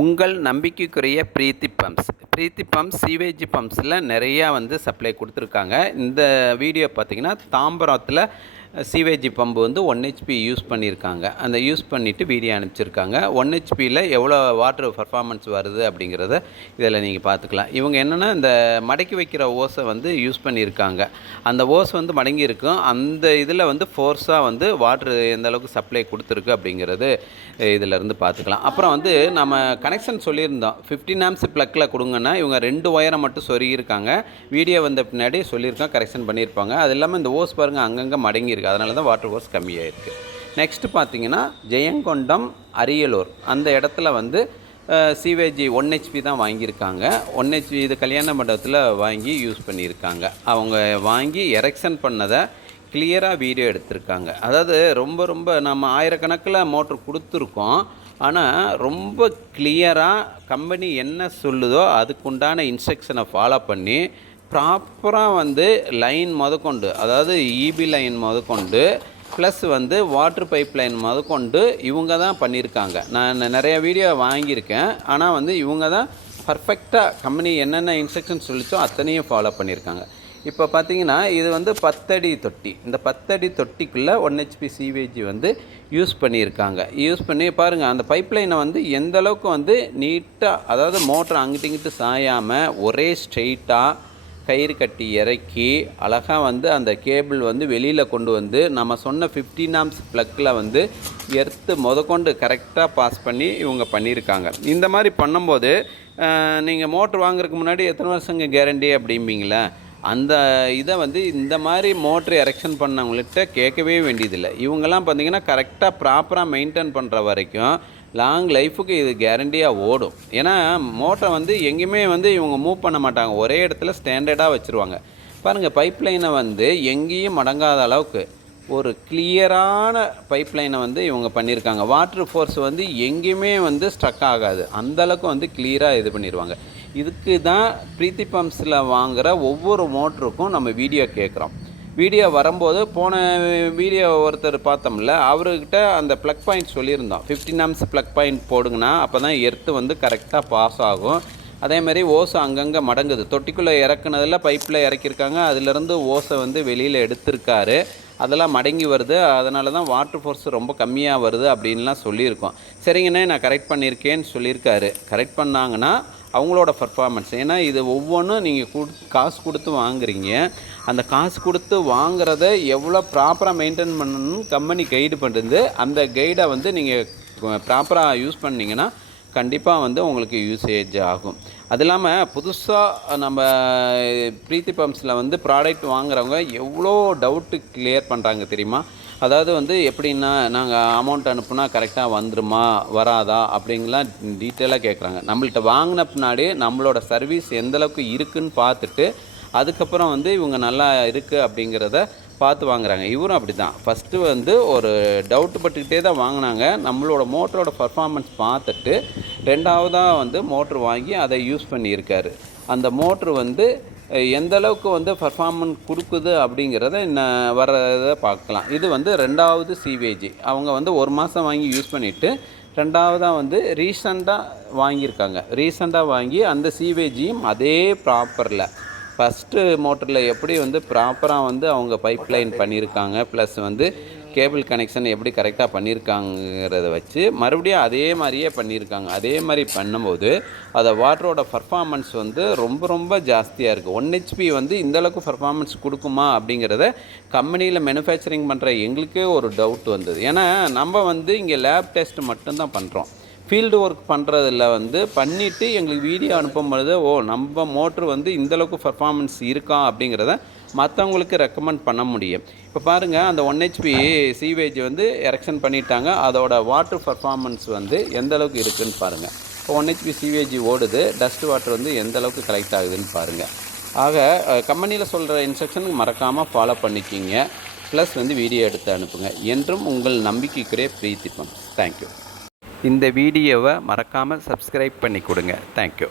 உங்கள் நம்பிக்கைக்குரிய பிரீத்தி bumps sewage பம்ப்ஸில் நிறையா சப்ளை கொடுத்துருக்காங்க. இந்த வீடியோ பார்த்திங்கன்னா தாம்பரத்தில் சீவேஜ் பம்பு 1 ஹெச்பி யூஸ் பண்ணியிருக்காங்க. அந்த யூஸ் பண்ணிவிட்டு வீடியோ அனுப்பிச்சிருக்காங்க. 1 ஹெச்பியில் எவ்வளோ வாட்டர் பர்ஃபார்மன்ஸ் வருது அப்படிங்கிறத இதில் நீங்கள் பார்த்துக்கலாம். இவங்க என்னென்னா இந்த மடக்கி வைக்கிற ஓஸை யூஸ் பண்ணியிருக்காங்க. அந்த ஓஸ் மடங்கி இருக்கும். அந்த இதில் ஃபோர்ஸாக வாட்ரு எந்த அளவுக்கு சப்ளை கொடுத்துருக்கு அப்படிங்கிறது இதிலேருந்து பார்த்துக்கலாம். அப்புறம் நம்ம கனெக்ஷன் சொல்லியிருந்தோம் 15 ஆம்ஸ் ப்ளக்கில் கொடுங்கன்னா இவங்க 2 ஒயரை மட்டும் சொருகியிருக்காங்க. வீடியோ வந்த பின்னாடி சொல்லியிருக்கோம், கரெக்ஷன் பண்ணியிருப்பாங்க. அது இல்லாமல் இந்த ஓஸ் பாருங்கள் அங்கங்கே மடங்கி, அதனால தான் வாட்டர் ஃபோர்ஸ் கம்மியாக இருக்குது. நெக்ஸ்ட்டு பார்த்தீங்கன்னா ஜெயங்கொண்டம் அரியலூர் அந்த இடத்துல சீவேஜ் 1 ஹெச்பி தான் வாங்கியிருக்காங்க. 1 ஹெச்பி இது கல்யாண மண்டபத்தில் வாங்கி யூஸ் பண்ணியிருக்காங்க. அவங்க வாங்கி எரெக்ஷன் பண்ணதை கிளியராக வீடியோ எடுத்திருக்காங்க. அதாவது ரொம்ப நம்ம ஆயிரக்கணக்கில் மோட்ரு கொடுத்துருக்கோம். ஆனால் ரொம்ப கிளியராக கம்பெனி என்ன சொல்லுதோ அதுக்குண்டான இன்ஸ்ட்ரக்ஷனை ஃபாலோ பண்ணி ப்ராப்பராக லைன் முதற்கொண்டு, அதாவது இபி லைன் முதற்கொண்டு ப்ளஸ் வாட்ரு பைப் லைன் முதற்கொண்டு இவங்க தான் பண்ணியிருக்காங்க. நான் நிறையா வீடியோ வாங்கியிருக்கேன். ஆனால் இவங்க தான் பர்ஃபெக்டாக கம்பெனி என்னென்ன இன்ஸ்ட்ரக்ஷன் சொல்லிச்சோ அத்தனையும் ஃபாலோ பண்ணியிருக்காங்க. இப்போ பார்த்தீங்கன்னா இது 10 அடி தொட்டி. இந்த 10 அடி தொட்டிக்குள்ளே 1 ஹெச்பி சீவேஜ் யூஸ் பண்ணியிருக்காங்க. யூஸ் பண்ணி பாருங்கள், அந்த பைப்லைனை எந்த அளவுக்கு நீட்டாக, அதாவது மோட்ரு அங்கிட்டு இங்கிட்டு சாயாமல் ஒரே ஸ்ட்ரெயிட்டாக கயிறு கட்டி இறக்கி அழகாக அந்த கேபிள் வெளியில் கொண்டு நம்ம சொன்ன 15 ஆம்ஸ் ப்ளக்கில் எர்த்து முதற்கொண்டு கரெக்டாக பாஸ் பண்ணி இவங்க பண்ணியிருக்காங்க. இந்த மாதிரி பண்ணும்போது நீங்கள் மோட்ரு வாங்குறதுக்கு முன்னாடி எத்தனை வருஷங்க கேரண்டி அப்படிம்பிங்களா, அந்த இதை இந்த மாதிரி மோட்ரு எரெக்ஷன் பண்ணவங்கள்கிட்ட கேட்கவே வேண்டியதில்லை. இவங்கெல்லாம் பார்த்திங்கன்னா கரெக்டாக ப்ராப்பராக மெயின்டைன் பண்ணுற வரைக்கும் லாங் லைஃபுக்கு இது கேரண்டியாக ஓடும். ஏன்னா மோட்டரை எங்கேயுமே இவங்க மூவ் பண்ண மாட்டாங்க, ஒரே இடத்துல ஸ்டாண்டர்டாக வச்சுருவாங்க. பாருங்கள், பைப் லைனை எங்கேயும் மடங்காத அளவுக்கு ஒரு கிளியரான பைப் லைனை இவங்க பண்ணியிருக்காங்க. வாட்ரு ஃபோர்ஸ் எங்கேயுமே ஸ்ட்ரக் ஆகாது, அந்தளவுக்கு கிளியராக இது பண்ணிடுவாங்க. இதுக்கு தான் பிரீத்தி பம்ப்ஸில் வாங்குகிற ஒவ்வொரு மோட்டருக்கும் நம்ம வீடியோ கேட்குறோம். வீடியோ வரும்போது போன வீடியோ ஒருத்தர் பார்த்தோம்ல, அவர்கிட்ட அந்த ப்ளக் பாயிண்ட் சொல்லியிருந்தோம். 15 ஆம்ஸ் ப்ளக் பாயிண்ட் போடுங்கன்னா அப்போ தான் எர்த்து கரெக்டாக பாஸ் ஆகும். அதேமாதிரி ஓஸை அங்கங்கே மடங்குது. தொட்டிக்குள்ளே இறக்குனதில் பைப்பில் இறக்கியிருக்காங்க, அதிலேருந்து ஓஸை வெளியில் எடுத்திருக்காரு. அதெல்லாம் மடங்கி வருது, அதனால தான் வாட்ரு ஃபோர்ஸ் ரொம்ப கம்மியாக வருது அப்படின்லாம் சொல்லியிருக்கோம். சரிங்கண்ணே நான் கரெக்ட் பண்ணியிருக்கேன்னு சொல்லியிருக்காரு. கரெக்ட் பண்ணாங்கன்னா அவங்களோட பர்ஃபார்மன்ஸ், ஏன்னா இது ஒவ்வொன்றும் நீங்கள் காசு கொடுத்து வாங்குறீங்க. அந்த காசு கொடுத்து வாங்குறத எவ்வளோ ப்ராப்பராக மெயின்டைன் பண்ணணும்னு கம்பெனி கைடு பண்ணுறது. அந்த கைடை நீங்கள் ப்ராப்பராக யூஸ் பண்ணிங்கன்னா கண்டிப்பாக உங்களுக்கு யூசேஜ் ஆகும். அது இல்லாமல் புதுசாக நம்ம பிரீத்தி பம்ப்ஸில் ப்ராடக்ட் வாங்குறவங்க எவ்வளோ டவுட்டு கிளியர் பண்ணுறாங்க தெரியுமா? அதாவது எப்படின்னா, நாங்கள் அமௌண்ட் அனுப்புனா கரெக்டாக வந்துருமா வராதா அப்படிங்கலாம் டீட்டெயிலாக கேட்குறாங்க. நம்மள்ட்ட வாங்கின பின்னாடி நம்மளோட சர்வீஸ் எந்தளவுக்கு இருக்குதுன்னு பார்த்துட்டு அதுக்கப்புறம் இவங்க நல்லா இருக்குது அப்படிங்கிறத பார்த்து வாங்குறாங்க. இவரும் அப்படி தான். ஃபஸ்ட்டு ஒரு டவுட்டு பட்டுக்கிட்டே தான் வாங்கினாங்க. நம்மளோட மோட்டரோட பர்ஃபார்மன்ஸ் பார்த்துட்டு ரெண்டாவதாக மோட்ரு வாங்கி அதை யூஸ் பண்ணியிருக்காரு. அந்த மோட்ரு எந்த அளவுக்கு பர்ஃபார்மன்ஸ் கொடுக்குது அப்படிங்கிறத இன்னும் வர்றதை பார்க்கலாம். இது 2வது சீவேஜ். அவங்க 1 மாதம் வாங்கி யூஸ் பண்ணிவிட்டு ரெண்டாவதாக ரீசெண்டாக வாங்கியிருக்காங்க. ரீசெண்டாக வாங்கி அந்த சீவேஜையும் அதே ப்ராப்பரில் ஃபஸ்ட்டு மோட்டரில் எப்படி ப்ராப்பராக அவங்க பைப் லைன் பண்ணியிருக்காங்க, ப்ளஸ் கேபிள் கனெக்ஷன் எப்படி கரெக்டாக பண்ணியிருக்காங்கிறத வச்சு மறுபடியும் அதே மாதிரியே பண்ணியிருக்காங்க. அதே மாதிரி பண்ணும்போது அதை வாட்டரோட பர்ஃபார்மன்ஸ் ரொம்ப ஜாஸ்தியாக இருக்குது. 1 ஹெச்பி இந்தளவுக்கு பர்ஃபார்மன்ஸ் கொடுக்குமா அப்படிங்கிறத கம்பெனியில் மேனுஃபேக்சரிங் பண்ணுற எங்களுக்கே ஒரு டவுட் வந்தது. ஏன்னா நம்ம இங்கே லேப் டெஸ்ட் மட்டும்தான் பண்ணுறோம். ஃபீல்டு ஒர்க் பண்ணுறதில் பண்ணிவிட்டு எங்களுக்கு வீடியோ அனுப்பும்பொழுது நம்ம மோட்ரு இந்தளவுக்கு பர்ஃபார்மன்ஸ் இருக்கா அப்படிங்கிறத மற்றவங்களுக்கு ரெக்கமெண்ட் பண்ண முடியும். இப்போ பாருங்கள், அந்த 1 ஹெச்பி சீவேஜ் எரெக்ஷன் பண்ணிட்டாங்க. அதோட வாட்ரு பர்ஃபார்மன்ஸ் எந்த அளவுக்கு இருக்குதுன்னு பாருங்கள். இப்போ 1 ஹெச்பி சீவேஜ் ஓடுது, டஸ்ட் வாட்டர் எந்த அளவுக்கு கலெக்ட் ஆகுதுன்னு பாருங்கள். ஆக கம்பெனியில் சொல்கிற இன்ஸ்ட்ரக்ஷனுக்கு மறக்காமல் ஃபாலோ பண்ணிக்கிங்க. ப்ளஸ் வீடியோ எடுத்து அனுப்புங்க. என்றும் உங்கள் நம்பிக்கைக்குரிய பிரீத்தி பம்ப்ஸ். தேங்க்யூ. இந்த வீடியோவை மறக்காமல் சப்ஸ்கிரைப் பண்ணி கொடுங்க. தேங்க்யூ.